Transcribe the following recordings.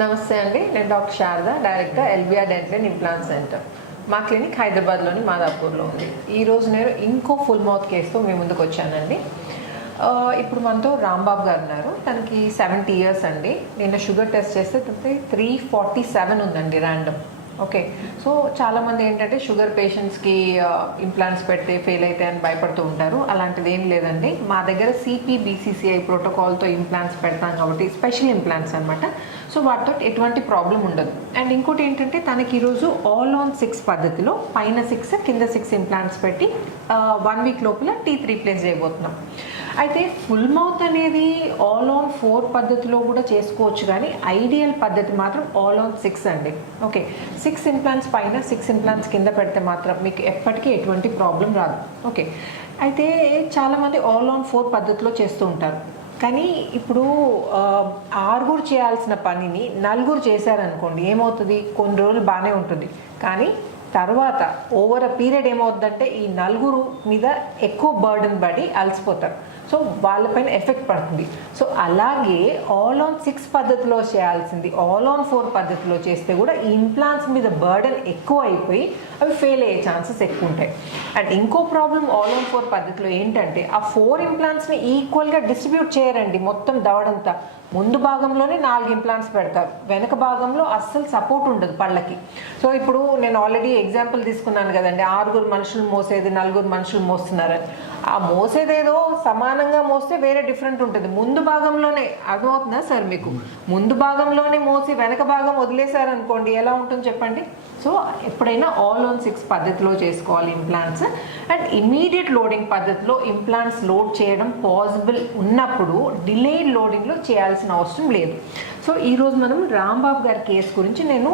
నమస్తే అండి, నేను doctor Sharada, director LBR dental and implant centre. మా క్లినిక్ హైదరాబాద్లోని మాదాపూర్లో ఉంది. ఈరోజు నేను ఇంకో ఫుల్ మౌత్ కేసుతో మీ ముందుకు వచ్చానండి. ఇప్పుడు మనతో రాంబాబు గారు ఉన్నారు. తనకి 70 years అండి. నేను షుగర్ టెస్ట్ చేస్తే 347 ఉందండి ర్యాండమ్. ఓకే, సో చాలామంది ఏంటంటే షుగర్ పేషెంట్స్కి ఇంప్లాంట్స్ పెడితే ఫెయిల్ అయితే అని భయపడుతూ ఉంటారు. అలాంటిది ఏం లేదండి. మా దగ్గర CPBCCI ప్రోటోకాల్తో ఇంప్లాంట్స్ పెడతాం కాబట్టి స్పెషల్ ఇంప్లాంట్స్ అనమాట. సో వాటితో ఎటువంటి ప్రాబ్లం ఉండదు. అండ్ ఇంకోటి ఏంటంటే తనకి ఈరోజు ఆల్ ఆన్ 6 పద్ధతిలో పైన 6 కింద 6 ఇంప్లాంట్స్ పెట్టి 1 week లోపల టీత్ రీప్లేస్ చేయబోతున్నాం. అయితే ఫుల్ మౌత్ అనేది ఆల్ ఆన్ 4 పద్ధతిలో కూడా చేసుకోవచ్చు, కానీ ఐడియల్ పద్ధతి మాత్రం ఆల్ ఆన్ 6 అండి. ఓకే, 6 ఇంప్లాంట్స్ పైన 6 ఇంప్లాంట్స్ కింద పెడితే మాత్రం మీకు ఎప్పటికీ ఎటువంటి ప్రాబ్లం రాదు. ఓకే, అయితే చాలామంది ఆల్ ఆన్ 4 పద్ధతిలో చేస్తూ ఉంటారు. కానీ ఇప్పుడు 6 చేయాల్సిన పనిని 4 చేశారనుకోండి, ఏమవుతుంది? కొన్ని రోజులు బాగానే ఉంటుంది, కానీ తర్వాత ఓవర్ అ పీరియడ్ ఏమవుతుందంటే ఈ 4 మీద ఎక్కువ బర్డన్ పడి అలసిపోతారు. సో వాళ్ళపైన ఎఫెక్ట్ పడుతుంది. సో అలాగే ఆల్ ఆన్ 6 పద్ధతిలో చేయాల్సింది ఆల్ ఆన్ 4 పద్ధతిలో చేస్తే కూడా ఈ ఇంప్లాంట్స్ మీద బర్డన్ ఎక్కువ అయిపోయి అవి ఫెయిల్ అయ్యే ఛాన్సెస్ ఎక్కువ ఉంటాయి. అండ్ ఇంకో ప్రాబ్లం ఆల్ ఆన్ 4 పద్ధతిలో ఏంటంటే ఆ 4 ఇంప్లాంట్స్ని ఈక్వల్గా డిస్ట్రిబ్యూట్ చేయరండి. మొత్తం దవడంతా ముందు భాగంలోనే 4 ఇంప్లాంట్స్ పెడతారు, వెనక భాగంలో అస్సలు సపోర్ట్ ఉండదు పళ్ళకి. సో ఇప్పుడు నేను ఆల్రెడీ ఎగ్జాంపుల్ తీసుకున్నాను కదండి, 6 మనుషులు మోసేది 4 మనుషులు మోస్తున్నారని. ఆ మోసేదేదో సమానంగా మోస్తే వేరే డిఫరెంట్ ఉంటుంది. ముందు భాగంలోనే, అర్థమవుతుందా సార్ మీకు? ముందు భాగంలోనే మోసి వెనక భాగం వదిలేశారనుకోండి, ఎలా ఉంటుంది చెప్పండి? సో ఎప్పుడైనా ఆల్ ఆన్ 6 పద్ధతిలో చేసుకోవాలి ఇంప్లాంట్స్. అండ్ ఇమీడియట్ లోడింగ్ పద్ధతిలో ఇంప్లాంట్స్ లోడ్ చేయడం పాసిబుల్ ఉన్నప్పుడు డిలేడ్ లోడింగ్లో చేయాల్సిన అవసరం లేదు. సో ఈరోజు మనం రాంబాబు గారి కేసు గురించి నేను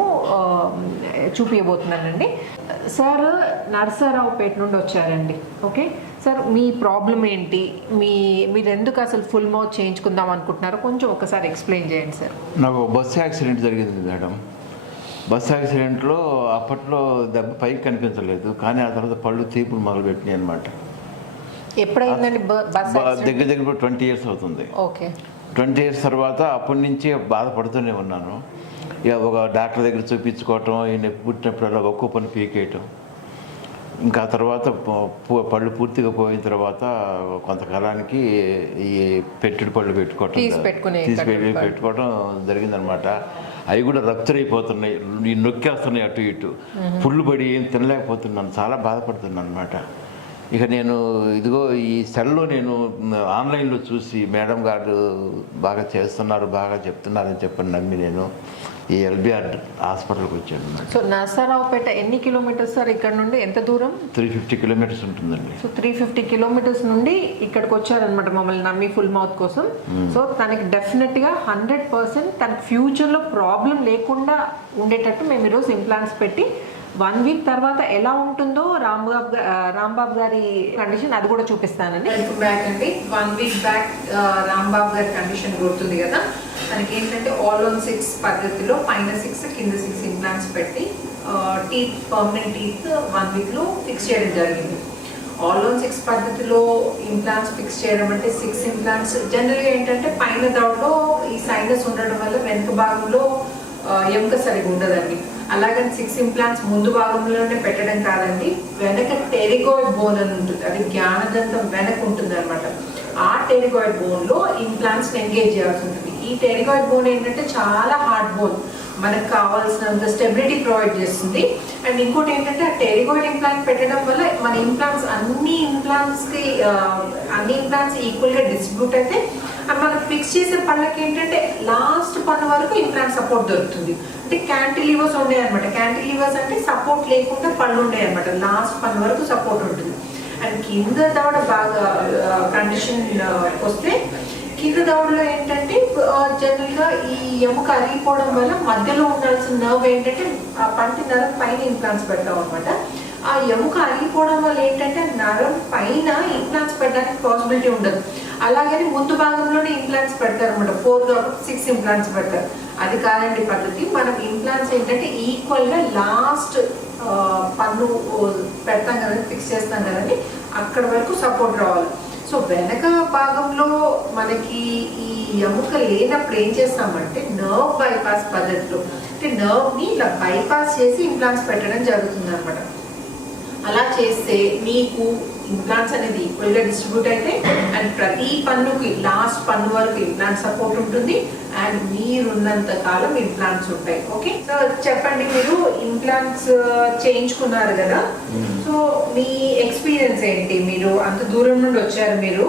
చూపించబోతున్నానండి. సార్ నరసరావుపేట నుండి వచ్చారండి. ఓకే సార్, మీ ప్రాబ్లం ఏంటి? మీరు ఎందుకు అసలు ఫుల్ మౌత్ చేయించుకుందాం అనుకుంటున్నారో కొంచెం ఒకసారి ఎక్స్ప్లెయిన్ చేయండి సార్. నాకు బస్సు యాక్సిడెంట్ జరిగింది మేడం. బస్సు యాక్సిడెంట్లో అప్పట్లో దెబ్బ పైకి కనిపించలేదు, కానీ ఆ తర్వాత పళ్ళు తీపులు మొదలుపెట్టినాయి అనమాట. ఎప్పుడైందండి దగ్గర 20 years అవుతుంది. ఓకే, 20 years తర్వాత అప్పటి నుంచి బాధపడుతూనే ఉన్నాను. ఇక ఒక డాక్టర్ దగ్గర చూపించుకోవటం, ఈ నొప్పి పుట్టినప్పుడల్లా ఒక్కో పని పీకేయటం. ఇంకా తర్వాత పళ్ళు పూర్తిగా పోయిన తర్వాత కొంతకాలానికి ఈ పెట్టుడు పళ్ళు పెట్టుకోవటం జరిగిందనమాట. అవి కూడా రప్చర్ అయిపోతున్నాయి, ఈ నొక్కేస్తున్నాయి అటు ఇటు, పుళ్ళు పడి ఏం తినలేకపోతున్నాను, చాలా బాధపడుతున్నాను అనమాట. ఇక నేను ఇదిగో ఈ సెల్లో నేను ఆన్లైన్లో చూసి మేడం గారు బాగా చేస్తున్నారు, బాగా చెప్తున్నారని చెప్పని నమ్మి నేను ఈ ఎల్బిఆర్ హాస్పిటల్కి వచ్చాను. సో నరసరావుపేట ఎన్ని కిలోమీటర్స్ సార్ ఇక్కడ నుండి? ఎంత దూరం? 350 kilometers ఉంటుందండి. సో 350 kilometers నుండి ఇక్కడికి వచ్చారనమాట మమ్మల్ని నమ్మి ఫుల్ మౌత్ కోసం. సో తనకి డెఫినెట్గా 100% తనకి ఫ్యూచర్లో ప్రాబ్లం లేకుండా ఉండేటట్టు మేము ఈరోజు ఇంప్లాంట్స్ పెట్టి 1 week తర్వాత ఎలా ఉంటుందో రాంబాబు గారి కండిషన్ అది కూడా చూపిస్తానండి. బ్యాక్ అండి, 1 week బ్యాక్ రాంబాబు గారి కండిషన్ గుర్తుంది కదా. మనకి ఏంటంటే ఆల్ ఆన్ 6 పద్ధతిలో పైన 6 కింద 6 ఇంప్లాంట్స్ పెట్టి టీత్ పర్మనెంట్ టీత్ 1 week లో ఫిక్స్ చేయడం జరిగింది. ఆల్ ఆన్ 6 పద్ధతిలో ఇంప్లాంట్స్ ఫిక్స్ చేయడం అంటే 6 ఇంప్లాంట్స్ జనరల్గా ఏంటంటే పైన దాంట్లో ఈ సైనస్ ఉండడం వల్ల వెనుక భాగంలో ఎముక సరిగా ఉండదండి. అలాగని 6 ఇంప్లాంట్స్ ముందు భాగంలోనే పెట్టడం కాదండి, వెనక టెరిగాయిడ్ బోన్ అని ఉంటుంది, అది జ్ఞానదంతం వెనక ఉంటుంది అనమాట. ఆ టెరిగాయిడ్ బోన్లో ఇంప్లాంట్స్ ఎంగేజ్ చేయాల్సి ఉంటుంది. ఈ టెరిగాయిడ్ బోన్ ఏంటంటే చాలా హార్డ్ బోన్, మనకు కావాల్సినంత స్టెబిలిటీ ప్రొవైడ్ చేస్తుంది. అండ్ ఇంకోటి ఏంటంటే ఆ టెరిగాయిడ్ ఇంప్లాంట్ పెట్టడం వల్ల మన ఇంప్లాంట్స్ అన్ని ఇంప్లాంట్స్ ఈక్వల్గా డిస్ట్రిబ్యూట్ అయితే మనం ఫిక్స్ చేసే పళ్ళకి ఏంటంటే లాస్ట్ పన్ను వరకు ఇంప్లాంట్ సపోర్ట్ దొరుకుతుంది. అంటే క్యాంటిలివర్స్ ఉండే అనమాట. క్యాంటిలివర్స్ అంటే సపోర్ట్ లేకుండా పళ్ళు ఉండే అనమాట, లాస్ట్ పన్ను వరకు సపోర్ట్ ఉంటుంది. అండ్ కింద దవడ బాగా కండిషన్ వస్తే కింద దవడలో ఏంటంటే జనరల్గా ఈ ఎముక అరిగిపోవడం వల్ల మధ్యలో ఉండాల్సిన నర్వ్ ఏంటంటే ఆ పంటి నరం పైన ఇంప్లాంట్స్ పెడతాం అనమాట. ఆ ఎముక అరిగిపోవడం వల్ల ఏంటంటే నరం పైన ఇంప్లాంట్స్ పెట్టడానికి పాసిబిలిటీ ఉండదు. అలాగని ముందు భాగంలోనే ఇంప్లాంట్స్ పెడతారు అనమాట. 4 కాబట్టి 6 ఇంప్లాంట్స్ పెడతారు. అది కాదండి పద్ధతి. మనం ఇంప్లాంట్స్ ఏంటంటే ఈక్వల్గా లాస్ట్ పన్ను పెడతాం కదండి, ఫిక్స్ చేస్తాం కదండి, అక్కడ వరకు సపోర్ట్ రావాలి. సో వెనక భాగంలో మనకి ఈ ఎముక లేనప్పుడు ఏం చేస్తామంటే నర్వ్ బైపాస్ పద్ధతిలో, అంటే నర్వ్ని ఇలా బైపాస్ చేసి ఇంప్లాంట్స్ పెట్టడం జరుగుతుంది అనమాట. అలా చేస్తే మీకు ఇంప్లాంట్స్ అనేది ఈక్వల్గా డిస్ట్రిబ్యూట్ అయితే అండ్ ప్రతి పన్నుకి లాస్ట్ పన్ను వరకు ఇంప్లాంట్ సపోర్ట్ ఉంటుంది అండ్ మీరున్నంత కాలం ఇంప్లాంట్స్ ఉంటాయి. ఓకే, సో చెప్పండి, మీరు ఇంప్లాంట్స్ చేయించుకున్నారు కదా, సో మీ ఎక్స్పీరియన్స్ ఏంటి? మీరు అంత దూరం నుండి వచ్చారు మీరు,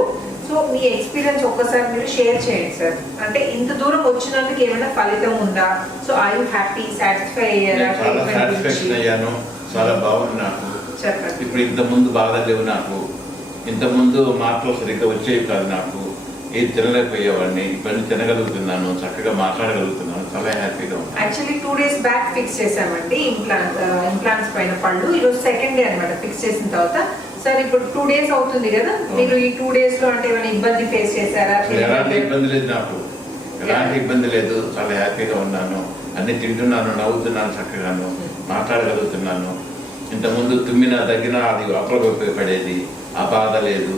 సో మీ ఎక్స్పీరియన్స్ ఒక్కసారి మీరు షేర్ చేయండి సార్. అంటే ఇంత దూరం వచ్చినందుకు ఏమైనా ఫలితం ఉందా? So I you happy, satisfy అయ్యారా? చాలా సాటిస్ఫాక్షన్ అయ్యాను, చాలా బాగుంది నాకు. చెప్పండి. ఇప్పుడు ఇంతకుముందు బాగా లేవు నాకు, ఇంతకుముందు మాటలు సరిగ్గా వచ్చేవి కాదు నాకు, ఏది తినలేకపోయేవాడిని. ఇప్పుడు తినగలుగుతున్నాను, చక్కగా మాట్లాడగలుగుతున్నాను, చాలా హ్యాపీగా ఉంది. యాక్చువల్లీ 2 days బ్యాక్ ఫిక్స్ చేసామండి ఇంప్లాంట్స్ పైన పళ్ళు. ఈరోజు సెకండ్ డే అనమాట ఫిక్స్ చేసిన తర్వాత. సార్ ఇప్పుడు 2 days అవుతుంది కదా, మీరు ఈ 2 days లో అంటే ఏమైనా ఇబ్బంది ఫేస్ చేశారా? ఎలాంటి ఇబ్బంది లేదు నాకు, ఎలాంటి ఇబ్బంది లేదు, చాలా హ్యాపీగా ఉన్నాను. అన్ని తింటున్నాను, నవ్వుతున్నాను, చక్కగాను మాట్లాడగలుగుతున్నాను. ఇంతకుముందు తుమ్మిన దగ్గర అది అప్పలకు ఉపయోగపడేది, ఆ బాధ లేదు.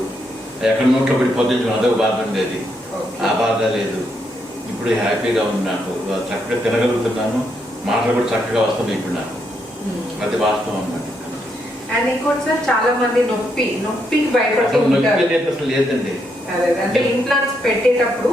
ఎక్కడ నోట్లో పడిపోతే అదొక బాధ ఉండేది, ఆ బాధ లేదు. ఇప్పుడు హ్యాపీగా ఉంది నాకు, చక్కగా తినగలుగుతున్నాను, మాటలు కూడా చక్కగా వస్తుంది ఇప్పుడు నాకు. అది వాస్తవం అన్నమాట. అండ్ ఇంకోటి సార్, చాలా మంది నొప్పికి భయపడుతూ నొప్పి ఉంటారు. లేదు, అసలు లేదండి. అంటే ఇంప్లాంట్స్ పెట్టేటప్పుడు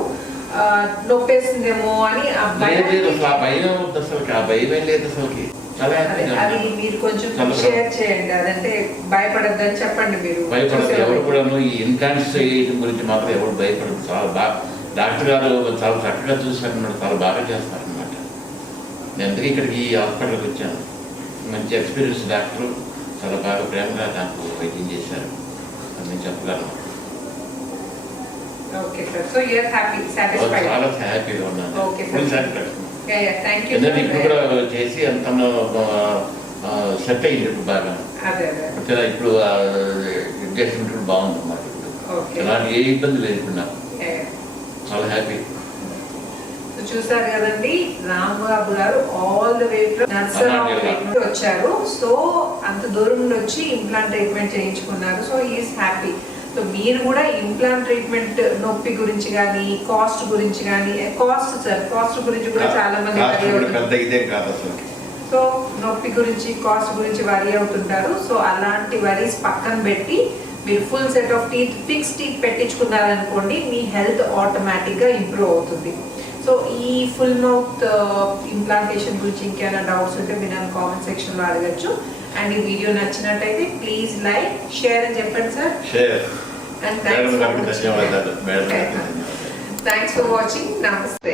నొప్పేస్తుందేమో అని ఆ భయం. లేదు, అసలు ఆ భయం ఉంది, అసలు ఆ భయమే లేదు అసలుకి. చాలా హ్యాపీగా. అది మీరు కొంచెం షేర్ చేయండి, అదంటే భయపడద్దని చెప్పండి. మీరు భయపడదు ఎవరు కూడాను, ఈ ఇంప్లాంట్స్ చేయడం గురించి మాత్రం ఎవరు భయపడదు. చాలా బాగా డాక్టర్ గారు చాలా చక్కగా చూసారన్నమాట, చాలా బాగా చేస్తారనమాట. నేను అందుకే ఇక్కడికి ఈ హాస్పిటల్కి వచ్చాను. మంచి ఎక్స్పీరియన్స్ డాక్టర్, చాలా బాగా ప్రేమగా నాకు వైద్యం చేశారు అని నేను చెప్పగలను. Okay sir, so you are happy, satisfied? చాలా హ్యాపీగా ఉన్నాను. Okay full sir, satisfaction. Thank you. ఎందుకంటే ఇప్పుడు కూడా చేసి అంత సెట్ అయ్యింది ఇప్పుడు బాగా. అదే ఇప్పుడు అడ్జస్ట్మెంట్ బాగుంది అన్నమాట. ఓకే, ఎలాంటి ఏ ఇబ్బంది లేదు ఇప్పుడు నాకు, చాలా హ్యాపీ. చూసారు కదండి, రాంబాబు గారు all the way from Narasaraopet వచ్చారు. సో అంత దూరం నుండి వచ్చి ఇంప్లాంట్ ట్రీట్మెంట్ చేయించుకున్నారు. So is happy. సో మీరు కూడా ఇంప్లాంట్ ట్రీట్మెంట్ నొప్పి గురించి కానీ, కాస్ట్ గురించి కానీ, కాస్ట్ గురించి కూడా చాలా మంది సో నొప్పి గురించి, కాస్ట్ గురించి వరీ అవుతుంటారు. సో అలాంటి వరీస్ పక్కన పెట్టి మీరు full set of teeth, fix teeth పెట్టించుకున్నారనుకోండి, మీ హెల్త్ ఆటోమేటిక్గా ఇంప్రూవ్ అవుతుంది. సో ఈ ఫుల్ మౌత్ ఇంప్లాంటేషన్ గురించి ఇంకేమైనా డౌట్స్ ఉంటే మీరు నన్ను కామెంట్ సెక్షన్లో అడగచ్చు. అండ్ ఈ వీడియో నచ్చినట్టయితే ప్లీజ్ లైక్, షేర్ అని చెప్పండి sir. And thanks for watching. Namaste.